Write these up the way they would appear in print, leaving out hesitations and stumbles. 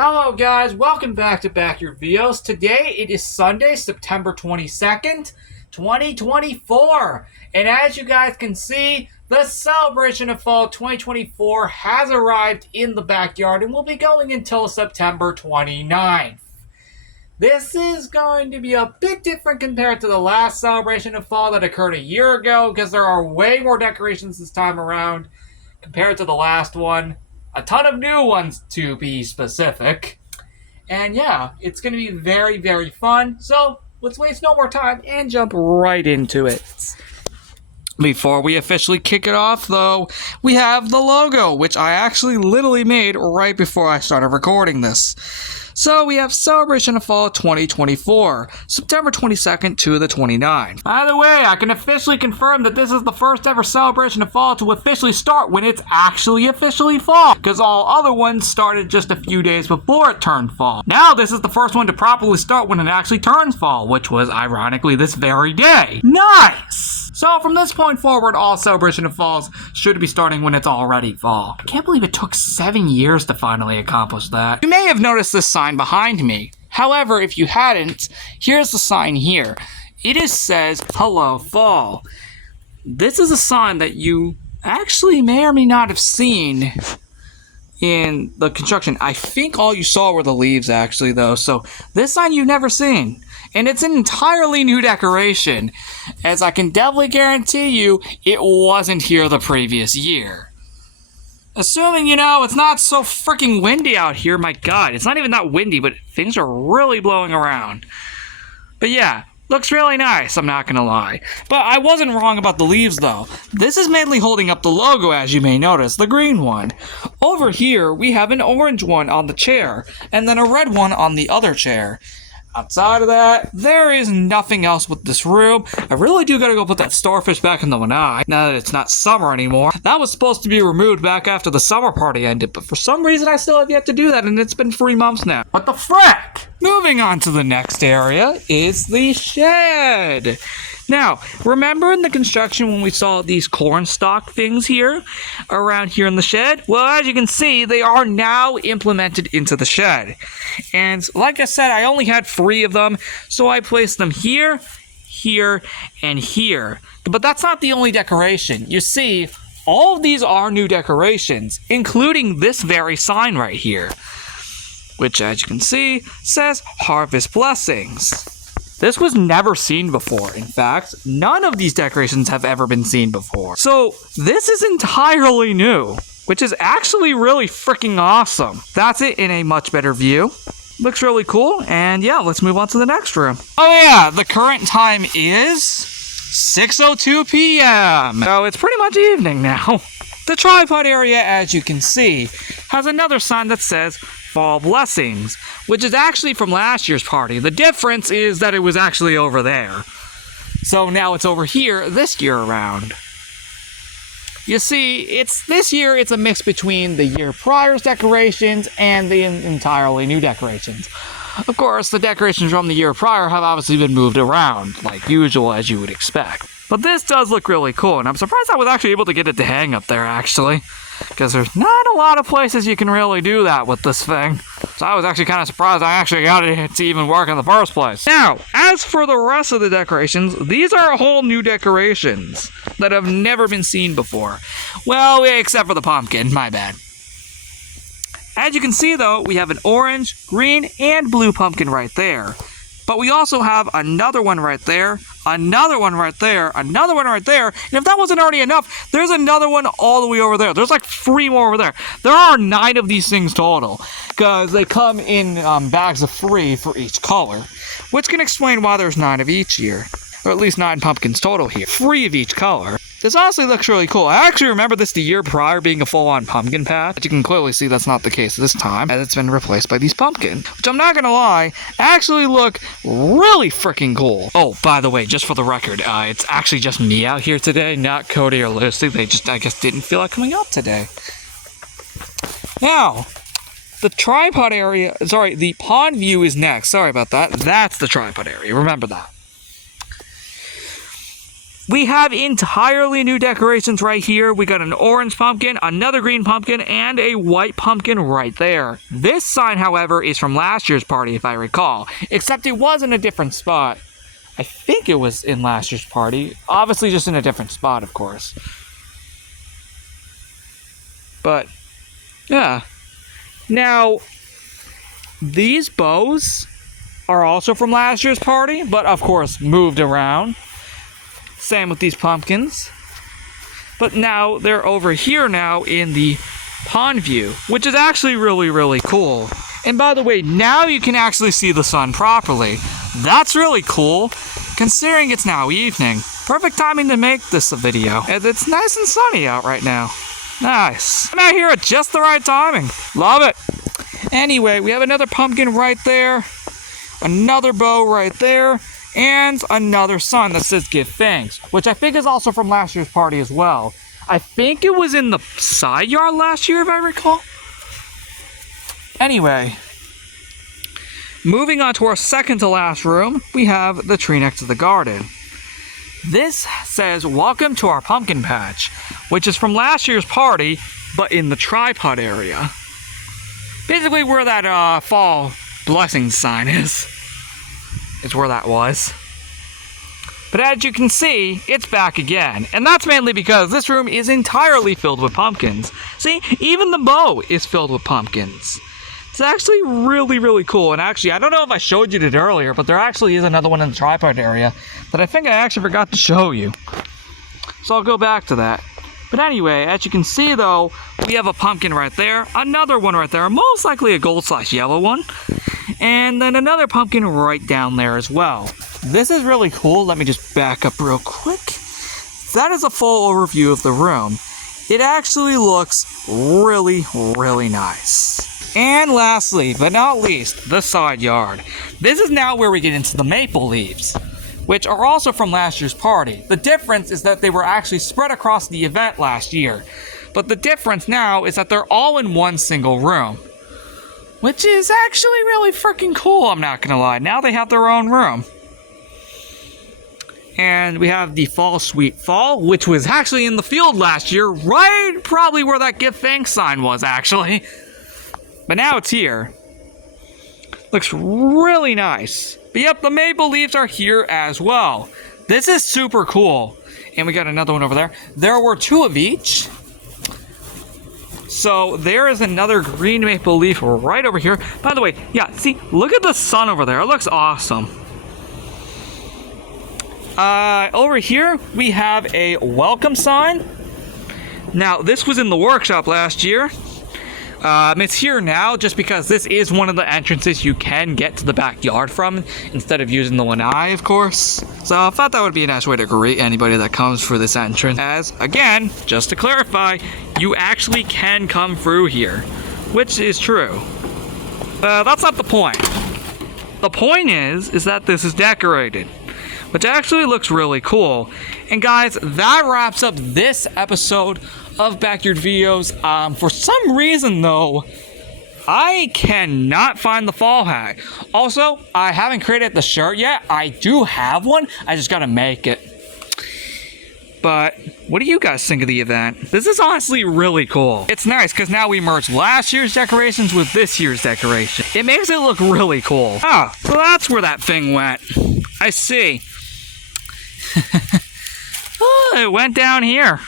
Hello guys, welcome back to Backyard Videos. Today it is Sunday, September 22nd, 2024. And as you guys can see, the celebration of fall 2024 has arrived in the backyard and will be going until September 29th. This is going to be a bit different compared to the last celebration of fall that occurred a year ago because there are way more decorations this time around compared to the last one. A ton of new ones, to be specific. And yeah, it's going to be very, very fun. So let's waste no more time and jump right into it. Before we officially kick it off, though, we have the logo, which I actually literally made right before I started recording this. So we have Celebration of Fall 2024, September 22nd to the 29th. By the way, I can officially confirm that this is the first ever Celebration of Fall to officially start when it's actually officially fall, because all other ones started just a few days before it turned fall. Now this is the first one to properly start when it actually turns fall, which was ironically this very day. Nice! So from this point forward, all Celebration of Falls should be starting when it's already fall. I can't believe it took 7 years to finally accomplish that. You may have noticed this sign behind me. However, if you hadn't, here's the sign here. It says, "Hello Fall." This is a sign that you actually may or may not have seen in the construction. I think all you saw were the leaves actually though, so this sign you've never seen. And it's an entirely new decoration, as I can definitely guarantee you it wasn't here the previous year. Assuming, it's not so freaking windy out here. My god, it's not even that windy, but things are really blowing around. But yeah, looks really nice, I'm not gonna lie. But I wasn't wrong about the leaves though. This is mainly holding up the logo, as you may notice, the green one. Over here, we have an orange one on the chair, and then a red one on the other chair. Outside of that, there is nothing else with this room. I really do gotta go put that starfish back in the lanai, now that it's not summer anymore. That was supposed to be removed back after the summer party ended, but for some reason I still have yet to do that, and it's been 3 months now. What the frick? Moving on to the next area is the shed. Now, remember in the construction when we saw these corn stalk things here, around here in the shed? Well, as you can see, they are now implemented into the shed. And like I said, I only had 3 of them, so I placed them here, here, and here. But that's not the only decoration. You see, all of these are new decorations, including this very sign right here, which, as you can see, says Harvest Blessings. This was never seen before. In fact, none of these decorations have ever been seen before. So this is entirely new, which is actually really freaking awesome. That's it in a much better view. Looks really cool, and yeah, let's move on to the next room. Oh yeah, the current time is 6:02 p.m. So it's pretty much evening now. The tripod area, as you can see, has another sign that says Fall Blessings, which is actually from last year's party. The difference is that it was actually over there. So now it's over here this year around. You see, this year it's a mix between the year prior's decorations and the entirely new decorations. Of course, the decorations from the year prior have obviously been moved around, like usual, as you would expect. But this does look really cool, and I'm surprised I was actually able to get it to hang up there, actually. Because there's not a lot of places you can really do that with this thing. So I was actually kind of surprised I actually got it to even work in the first place. Now, as for the rest of the decorations, these are whole new decorations that have never been seen before. Well, except for the pumpkin, my bad. As you can see, though, we have an orange, green, and blue pumpkin right there. But we also have another one right there, another one right there, another one right there, and if that wasn't already enough, there's another one all the way over there. There's like 3 more over there. There are 9 of these things total, because they come in bags of 3 for each color, which can explain why there's 9 of each here, or at least 9 pumpkins total here, 3 of each color. This honestly looks really cool. I actually remember this the year prior being a full-on pumpkin patch. But you can clearly see that's not the case this time, as it's been replaced by these pumpkins, which I'm not gonna lie, actually look really freaking cool. Oh, by the way, just for the record, it's actually just me out here today, not Cody or Lucy. They just, I guess, didn't feel like coming out today. Now, the tripod area, sorry, the pond view is next. Sorry about that. That's the tripod area. Remember that. We have entirely new decorations right here. We got an orange pumpkin, another green pumpkin, and a white pumpkin right there. This sign, however, is from last year's party, if I recall. Except it was in a different spot. I think it was in last year's party. Obviously just in a different spot, of course. But, yeah. Now, these bows are also from last year's party, but of course moved around. Same with these pumpkins. But now they're over here now in the pond view, which is actually really, really cool. And by the way, now you can actually see the sun properly. That's really cool, considering it's now evening. Perfect timing to make this a video, as it's nice and sunny out right now. Nice. I'm out here at just the right timing. Love it. Anyway, we have another pumpkin right there, another bow right there, and another sun that says Give Thanks, which I think is also from last year's party as well. I think it was in the side yard last year, if I recall. Anyway, moving on to our second to last room, we have the tree next to the garden. This says, Welcome to our pumpkin patch, which is from last year's party, but in the tripod area. Basically where that fall blessing sign is where that was. But as you can see, it's back again. And that's mainly because this room is entirely filled with pumpkins. See, even the bow is filled with pumpkins. It's actually really, really cool. And actually, I don't know if I showed you it earlier, but there actually is another one in the tripod area that I think I actually forgot to show you. So I'll go back to that. But anyway, as you can see though, we have a pumpkin right there, another one right there, most likely a gold/yellow one, and then another pumpkin right down there as well. This is really cool. Let me just back up real quick. That is a full overview of the room. It actually looks really, really nice. And lastly, but not least, the side yard. This is now where we get into the maple leaves, which are also from last year's party. The difference is that they were actually spread across the event last year. But the difference now is that they're all in one single room, which is actually really freaking cool, I'm not gonna lie. Now they have their own room. And we have the Fall Sweet Fall, which was actually in the field last year, right probably where that Give Thanks sign was, actually. But now it's here. Looks really nice. But yep, the maple leaves are here as well. This is super cool. And we got another one over there. There were two of each. So there is another green maple leaf right over here. By the way, yeah, see, look at the sun over there. It looks awesome. Over here, we have a welcome sign. Now, this was in the workshop last year. It's here now just because this is one of the entrances you can get to the backyard from instead of using the lanai, of course. So I thought that would be a nice way to greet anybody that comes for this entrance. As, again, just to clarify, you actually can come through here, which is true. That's not the point. The point is that this is decorated, which actually looks really cool. And guys, that wraps up this episode of Backyard Videos. For some reason though, I cannot find the fall hat. Also, I haven't created the shirt yet. I do have one, I just gotta make it. But what do you guys think of the event? This is honestly really cool. It's nice because now we merged last year's decorations with this year's decoration. It makes it look really cool. Oh, so that's where that thing went. I see. Oh, it went down here.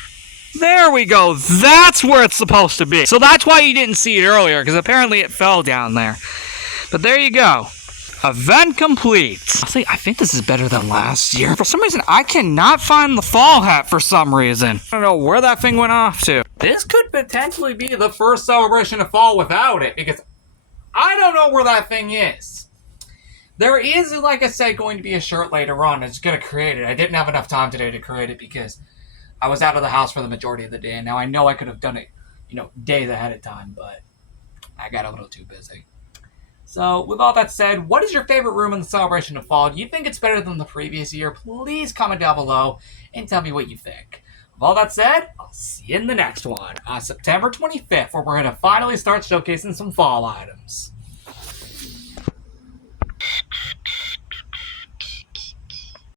There we go. That's where it's supposed to be. So that's why you didn't see it earlier, because apparently it fell down there. But there you go. Event complete. Honestly, I think this is better than last year. For some reason, I cannot find the fall hat for some reason. I don't know where that thing went off to. This could potentially be the first celebration of fall without it, because I don't know where that thing is. There is, like I said, going to be a shirt later on. It's going to create it. I didn't have enough time today to create it because I was out of the house for the majority of the day. And now I know I could have done it, days ahead of time, but I got a little too busy. So, with all that said, what is your favorite room in the celebration of fall? Do you think it's better than the previous year? Please comment down below and tell me what you think. With all that said, I'll see you in the next one on September 25th, where we're going to finally start showcasing some fall items.